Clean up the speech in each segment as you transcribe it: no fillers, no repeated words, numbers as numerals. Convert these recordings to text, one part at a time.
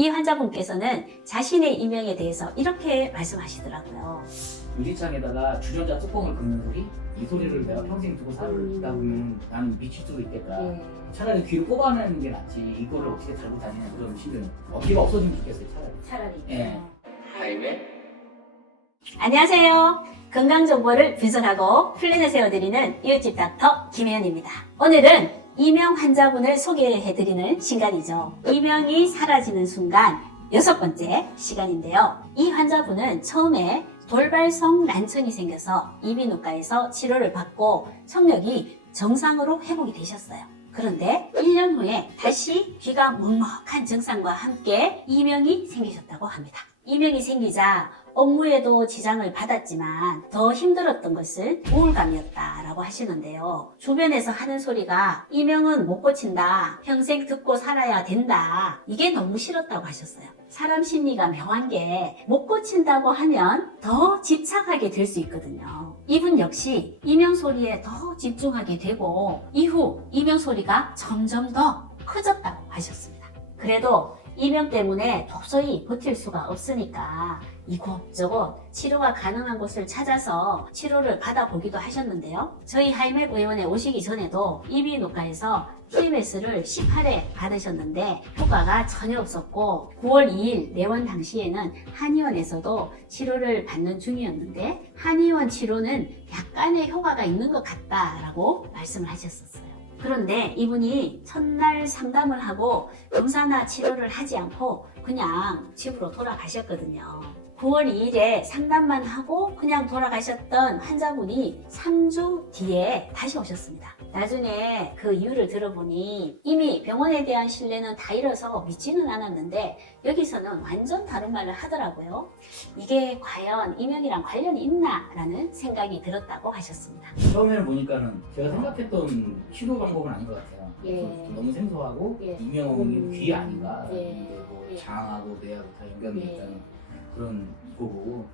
이 환자분께서는 자신의 이명에 대해서 이렇게 말씀하시더라고요. 유리창에다가 주전자 뚜껑을 긁는 소리? 이 소리를 내가 평생 듣고 살다 보면 나는 미칠 수도 있겠다. 차라리 귀를 뽑아내는 게 낫지. 이거를 어떻게 달고 다니냐 그런 심정. 귀가 없어지면 좋겠어요, 차라리. 예. 하이웨이. 안녕하세요. 건강정보를 분석하고 플랜을 세워드리는 이웃집 닥터 김혜연입니다. 오늘은 이명 환자분을 소개해드리는 시간이죠. 이명이 사라지는 순간 6번째 시간인데요. 이 환자분은 처음에 돌발성 난청이 생겨서 이비인후과에서 치료를 받고 청력이 정상으로 회복이 되셨어요. 그런데 1년 후에 다시 귀가 먹먹한 증상과 함께 이명이 생기셨다고 합니다. 이명이 생기자 업무에도 지장을 받았지만 더 힘들었던 것은 우울감이었다라고 하시는데요. 주변에서 하는 소리가 이명은 못 고친다, 평생 듣고 살아야 된다, 이게 너무 싫었다고 하셨어요. 사람 심리가 묘한 게 못 고친다고 하면 더 집착하게 될 수 있거든요. 이분 역시 이명 소리에 더 집중하게 되고 이후 이명 소리가 점점 더 커졌다고 하셨습니다. 그래도 이명 때문에 도저히 버틸 수가 없으니까 이곳저곳 치료가 가능한 곳을 찾아서 치료를 받아보기도 하셨는데요. 저희 하이맥 의원에 오시기 전에도 이비인후과에서 TMS를 18회 받으셨는데 효과가 전혀 없었고 9월 2일 내원 당시에는 한의원에서도 치료를 받는 중이었는데 한의원 치료는 약간의 효과가 있는 것 같다라고 말씀을 하셨었어요. 그런데 이분이 첫날 상담을 하고 검사나 치료를 하지 않고 그냥 집으로 돌아가셨거든요. 9월 2일에 상담만 하고 그냥 돌아가셨던 환자분이 3주 뒤에 다시 오셨습니다. 나중에 그 이유를 들어보니 이미 병원에 대한 신뢰는 다 잃어서 믿지는 않았는데 여기서는 완전 다른 말을 하더라고요. 이게 과연 이명이랑 관련이 있나? 라는 생각이 들었다고 하셨습니다. 처음에는 보니까는 제가 생각했던 치료 방법은 아닌 것 같아요. 좀 너무 생소하고 이명이 귀 아닌가? 근데 뭐 장하고 뇌하고 다 연결돼 있다는 그런 거고.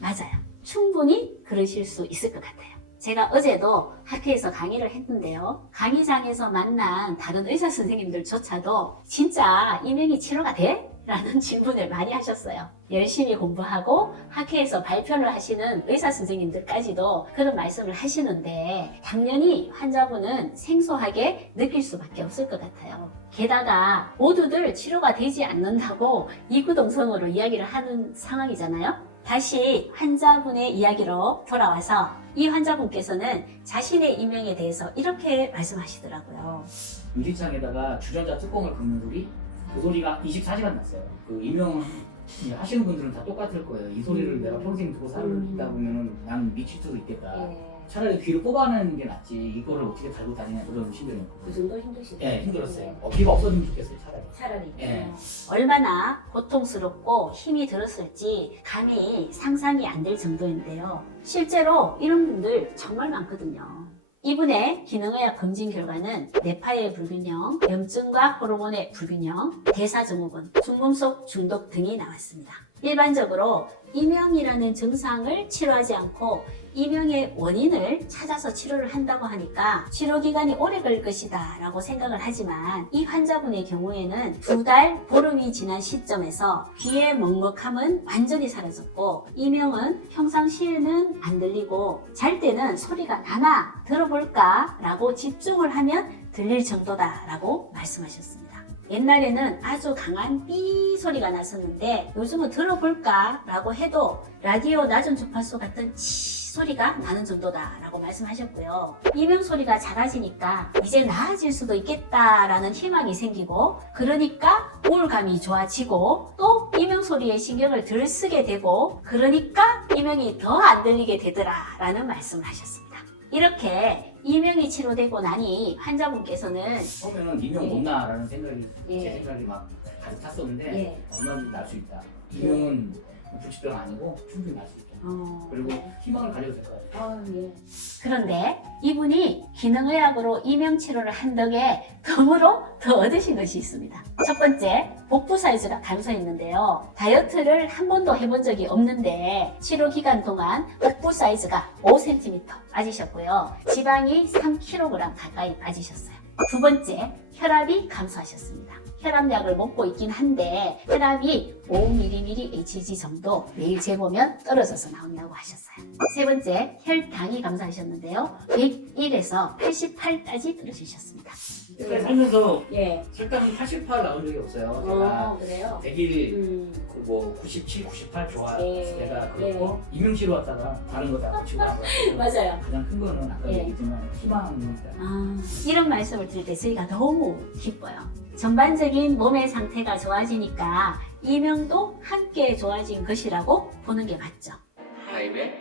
맞아요. 충분히 그러실 수 있을 것 같아요. 제가 어제도 학회에서 강의를 했는데요. 강의장에서 만난 다른 의사 선생님들조차도 진짜 이명이 치료가 돼? 라는 질문을 많이 하셨어요. 열심히 공부하고 학회에서 발표를 하시는 의사 선생님들까지도 그런 말씀을 하시는데 당연히 환자분은 생소하게 느낄 수밖에 없을 것 같아요. 게다가 모두들 치료가 되지 않는다고 이구동성으로 이야기를 하는 상황이잖아요. 다시 환자분의 이야기로 돌아와서 이 환자분께서는 자신의 이명에 대해서 이렇게 말씀하시더라고요. 유리창에다가 주전자 뚜껑을 긁는 소리? 그 소리가 24시간 났어요. 그 이명 하시는 분들은 다 똑같을 거예요. 이 소리를 내가 평생 듣고 살다 보면 나는 미칠 수도 있겠다. 차라리 귀를 뽑아내는 게 낫지. 이거를 어떻게 달고 다니냐 그런 심정이었거든요. 그 정도 힘드시죠? 네, 힘들었어요. 귀가 없어지면 좋겠어요, 차라리. 얼마나 고통스럽고 힘이 들었을지 감히 상상이 안 될 정도인데요. 실제로 이런 분들 정말 많거든요. 이분의 기능의학 검진 결과는 뇌파의 불균형, 염증과 호르몬의 불균형, 대사증후군, 중금속 중독 등이 나왔습니다. 일반적으로 이명이라는 증상을 치료하지 않고 이명의 원인을 찾아서 치료를 한다고 하니까 치료 기간이 오래 걸릴 것이다 라고 생각을 하지만 이 환자분의 경우에는 2달, 보름이 지난 시점에서 귀의 먹먹함은 완전히 사라졌고 이명은 평상시에는 안 들리고 잘 때는 소리가 나나 들어볼까 라고 집중을 하면 들릴 정도다 라고 말씀하셨습니다. 옛날에는 아주 강한 삐 소리가 났었는데 요즘은 들어볼까 라고 해도 라디오 낮은 주파수 같은 치 소리가 나는 정도다 라고 말씀하셨고요. 이명 소리가 작아지니까 이제 나아질 수도 있겠다 라는 희망이 생기고 그러니까 우울감이 좋아지고 또 이명 소리에 신경을 덜 쓰게 되고 그러니까 이명이 더 안 들리게 되더라 라는 말씀을 하셨습니다. 이렇게 이명이 치료되고 나니 환자분께서는 처음에는 이명 못 나라는 생각이 제 생각이 막 가득 찼었는데 얼마든지 날 수 있다. 이명은 불치병 아니고 충분히 날 수 있다. 그리고 희망을 가져도 될 것 같아요. 그런데 이분이 기능의학으로 이명 치료를 한 덕에 덤으로 더 얻으신 것이 있습니다. 첫 번째, 복부 사이즈가 감소했는데요. 다이어트를 한 번도 해본 적이 없는데 치료 기간 동안 복부 사이즈가 5cm 빠지셨고요. 지방이 3kg 가까이 빠지셨어요. 두 번째, 혈압이 감소하셨습니다. 혈압약을 먹고 있긴 한데 혈압이 5mmHg 정도 매일 재보면 떨어져서 나온다고 하셨어요. 세 번째, 혈당이 감소하셨는데요. 101에서 88까지 떨어지셨습니다. 여태까지 살면서 예. 혈당이 88 나온 적이 없어요. 제가 그래요? 100일 뭐 97, 98 좋아했을 네. 때가 그렇고 이명치료 왔다가 다른 거 다 고치고 한 거예요. 맞아요. 가장 큰 거는 아까 예. 얘기했지만 희망입니다. 이런 말씀을 드릴 때 저희가 너무 기뻐요. 전반적인 몸의 상태가 좋아지니까 이명도 함께 좋아진 것이라고 보는 게 맞죠. 하이메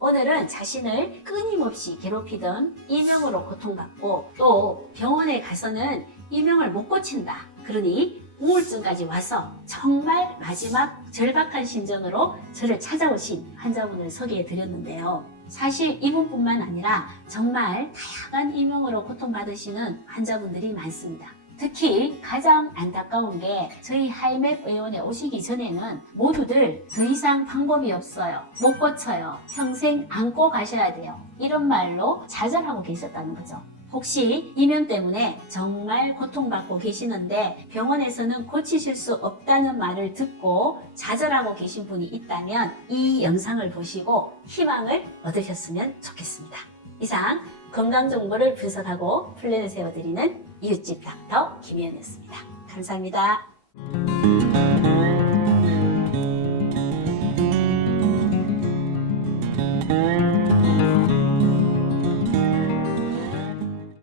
오늘은 자신을 끊임없이 괴롭히던 이명으로 고통받고 또 병원에 가서는 이명을 못 고친다. 그러니 우울증까지 와서 정말 마지막 절박한 심정으로 저를 찾아오신 환자분을 소개해 드렸는데요. 사실 이분뿐만 아니라 정말 다양한 이명으로 고통받으시는 환자분들이 많습니다. 특히 가장 안타까운 게 저희 하이맥 의원에 오시기 전에는 모두들 더 이상 방법이 없어요. 못 고쳐요. 평생 안고 가셔야 돼요. 이런 말로 좌절하고 계셨다는 거죠. 혹시 이명 때문에 정말 고통받고 계시는데 병원에서는 고치실 수 없다는 말을 듣고 좌절하고 계신 분이 있다면 이 영상을 보시고 희망을 얻으셨으면 좋겠습니다. 이상 건강 정보를 분석하고 플랜을 세워드리는 이웃집 닥터 김혜연이었습니다. 감사합니다.